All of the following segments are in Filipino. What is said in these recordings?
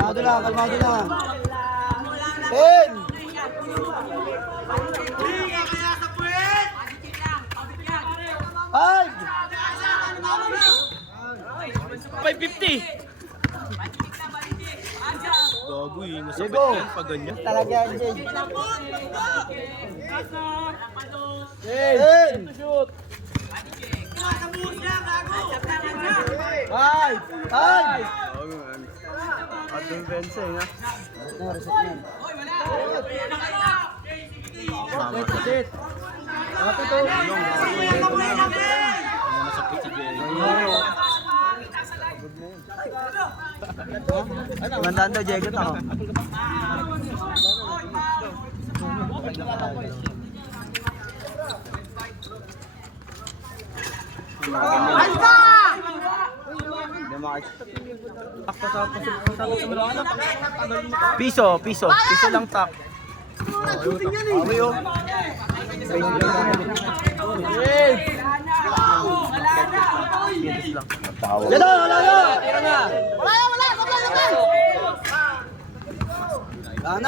Kalmado lang. 10. Ay! 550. Gago eh, masakit Diego. yan pag ganyan. Talaga yan, Jay. 10. Ay! At yung bensa eh, ha? Sit. Kapito. Masakit si Diego. Mandaan daw, Diego to. Piso lang tak. Awi oh. Yan na, wala na! Wala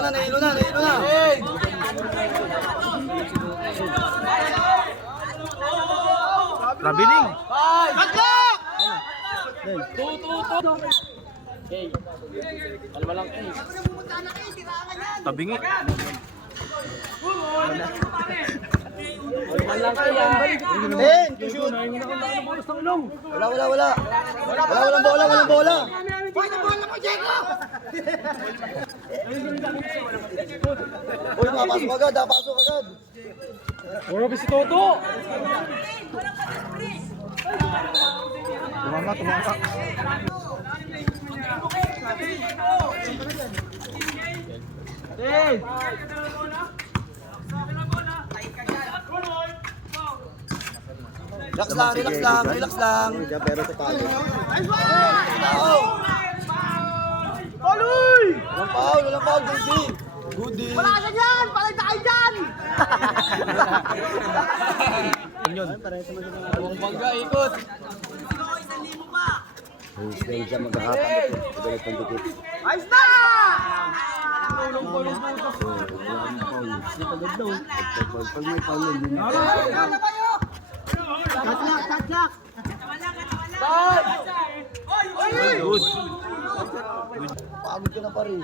na, nahilo na. Labiling. Tabingi. Walang bola. Uy, pasok agad. Wala ba si Toto? Tumama. Relax lang. Pero sa talo. Walang foul, good deal. Wala ka dyan! Palag tayo dyan! Buong bangga ikot. Ayos na! Tatlak! Good. Pagod ka na pa rin.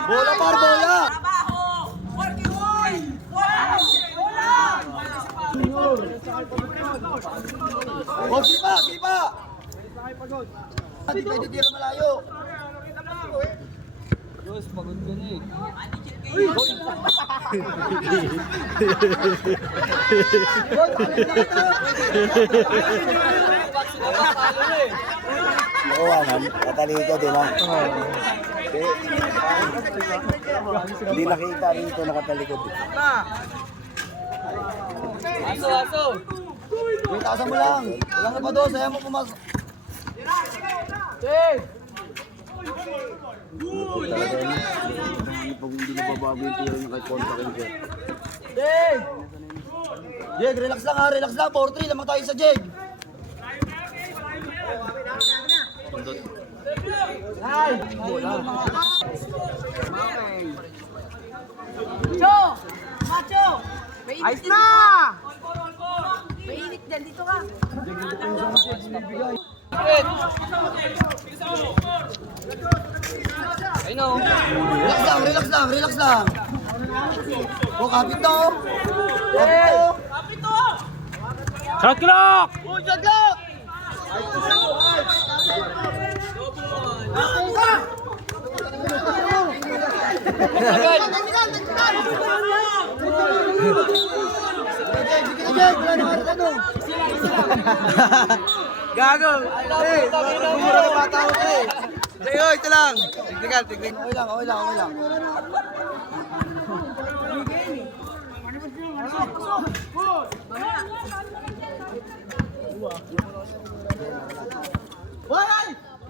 Bola. Oh, kipa. Hindi pwede tira malayo. Pagod ka na eh. Nakuha katalito din ha. Hindi nakita rito nakatalikod. Aso. Itasan mo lang. Walang na pa doon, sayang mo pumasok. Hindi na babago yung tira niya kahit konta kayo siya. Jeg, relax lang. 4-3 lamang tayo sa Jeg. Macho! Ayos na! Mainit dyan, dito ka. I know. Relax lang. Oh, kapit na oh. Shot clock! Gago! Bumura ka bata ko eh. Ito lang. Technical. Okay lang.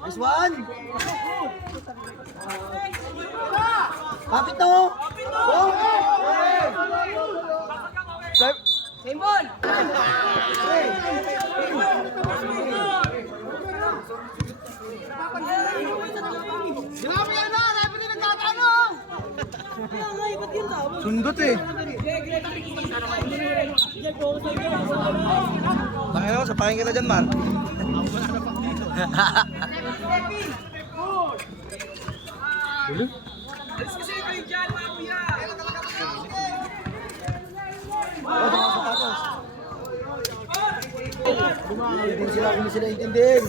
Nice one! Kapit na oh! Game ball! Sundot eh. Tangin ako, sapakin kita dyan, Mar. Hindi sila intindihin.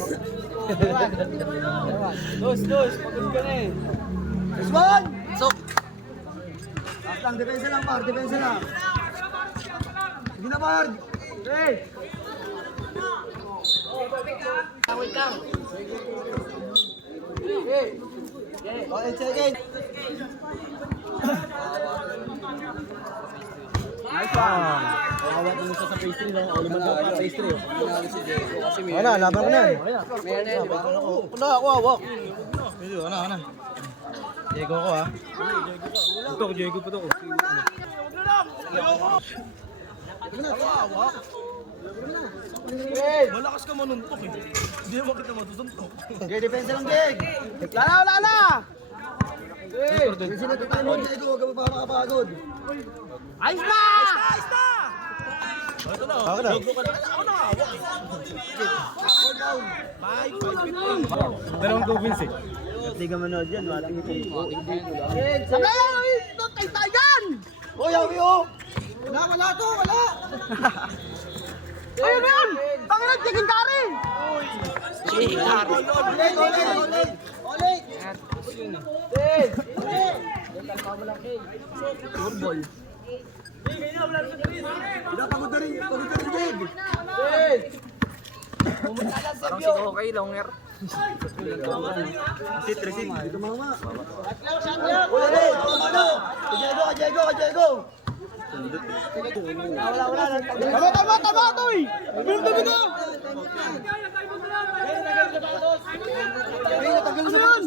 Dos, pagod ka na eh. This one! Sok! Lang, depensa lang, Par. Depensa lang. Sige na, Par. Hey! Wait lang. Oh, 8 seconds. Nice one. Nakawat mo siya sa pastry, no? O liman po sa pastry, oh. Wala, laban ko na yan. Meron Ako, hawak. Wala. Diego ko, ha. Ito, Diego pa to. Malakas ka manuntok eh. Hindi naman kita matusuntok. Okay, depensa lang, Dieg. Wala! Kasi natutalo mo, Diego. Huwag ka pa makapagod. Ayos na! Ako na. Dalawang province, eh. Hindi ka manood yan, mating ito. Sabay! Tutay tayan! Hoy, awi, oh. Wala to, wala. Ayun yun! Panginoon, chicken curry! Ulit. Pagod na rin, Dieg. Parang si Okay, longer. Receipt. Dito mama. Ulit. Ka Diego. Tama, Toy. Dumi na. Tagal sa yun.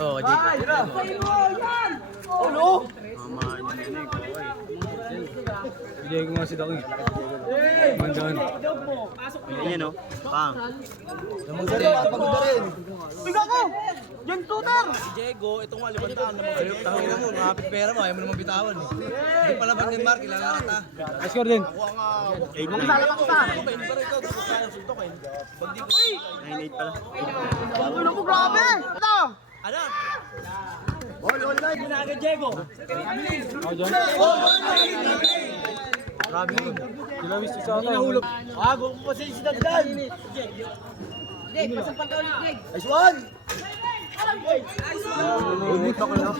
Oo, Diego nga si Daki. Mandahan. Ayan, no? Pang. Pagod na rin. Biga ko! Yan tutor! Diego, itong nga 500 naman. Tayo na mo, makapit pera mo, ayaw mo naman bitawan eh. Hindi pala ba ni Mark, kailangan kita. Let's go din. Magsalamak ka! 9-8 pala. Ano po, grabe! Ito! Ano? Grabe yun. Sila wish sa akin. Bago ko pa si Dagdan. Dek, pasapal ka ulit, Dek! Nice one! Dito ko na.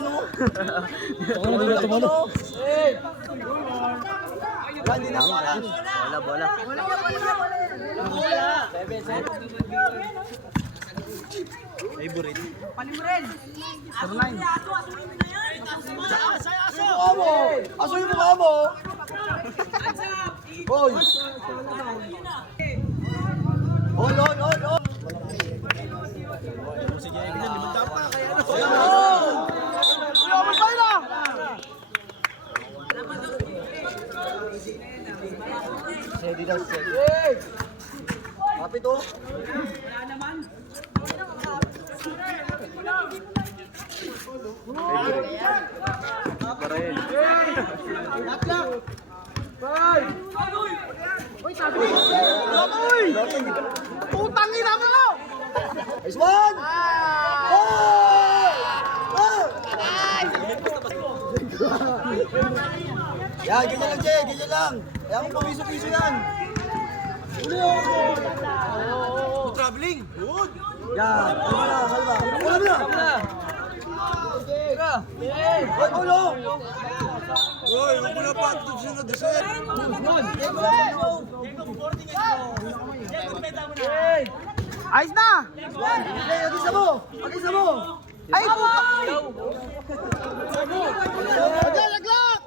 Ito na dito tumalo. Hindi na ako alam. Bola. Favorite. Palimurin! Aso yung mukha mo! Hoy! On! Si Diego na, 500 pa kaya ano? Uy, matay na! Steady daw, steady. Kapit oh! Para yun. Uy, sabi! Uy! Putang ina mo! Nice one! Yan, ganyan lang, Jay, ganyan lang. Kaya mo pawiso-piso yan. Traveling. Good. Yan, halba. Wala na. Hoy, ulo. Hoy, wag mo na pa. Siya na deser. Ayos na! Agisa mo. Ay, putang! Laglag!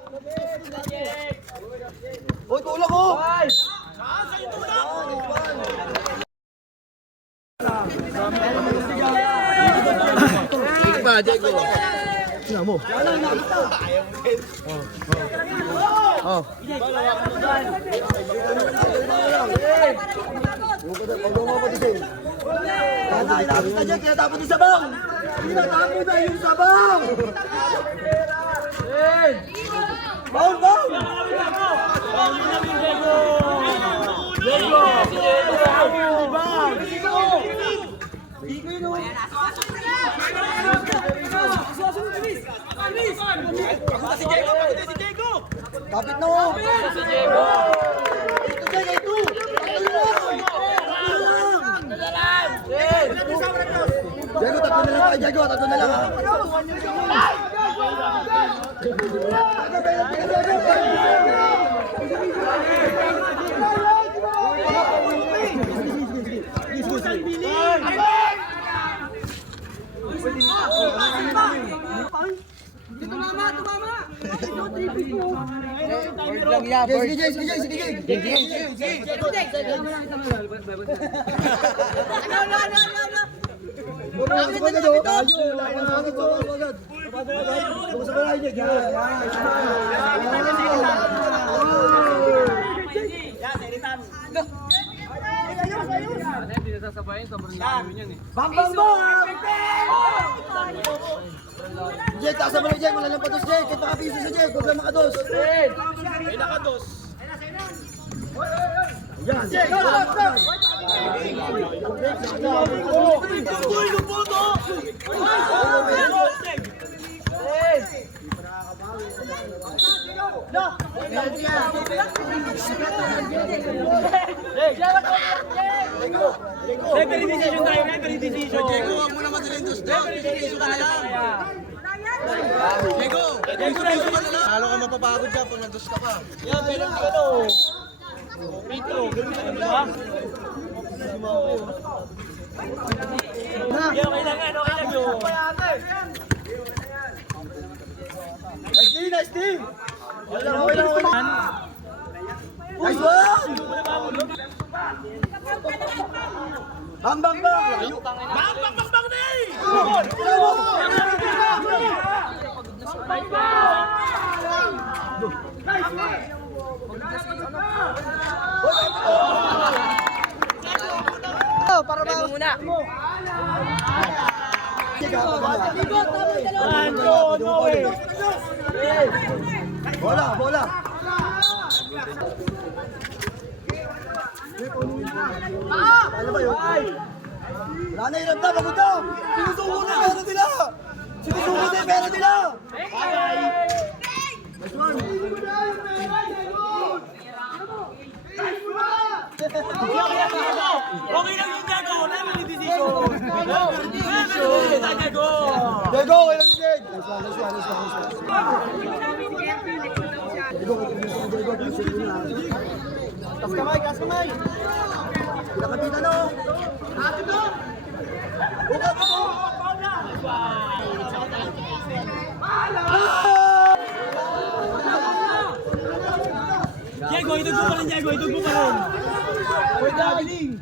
Hoy, tulak ko. Sige pa, Diego. Tingnan mo. Oh. Sana, inabot na dyan, tinatapon yung sabang! Tinatapon na yung sabang! Baul, baul! Kapit na mo! Si Diego. Ito dyan, ito! Diego, tatlo na lang tayo, Diego, tatlo na lang ha. Sige, Hindi nasasabayin, sobrang layo niyan eh. Bang, bang, bang! Jake, taas mo na Jake, wala lang patos Jake, kahit makapiso sa Jake, huwag lang makados. May nakados. Yan, Jake, stop! Referee decision tayo, referee decision. Diego, huwag mo na madaling dos doon. Decision ka na lang. Diego, decision ka na lang. Halo ka mapapagod ka pag nag-dos ka pa. Yan, meron ka no. Pito, ganun ka di ba? Okay lang yan, okay lang yun. Nice team! Nice one! Bang, bang, bang! Layo! Bang, bang, bang, bang na eh! Para ba muna? Bola, bola! Paano ba yun? Wala na hirap na, pagod na! Sinusuko na yung pera nila! Sinusuko na yung pera nila! Nice one! Okay lang yung Diego, referee decision. Referee decision, Diego. Diego, okay lang yung Diego! Nice one, nice one, nice one, nice one. Kas kamay, kas kamay! Pinakapitan no! Buka mo! Diego, itog mo pa rin, Diego, itog mo pa rin.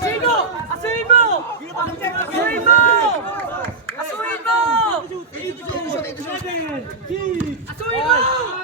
Sino? Asuhin mo! Asuhin mo! Asuhin mo! Asuhin mo!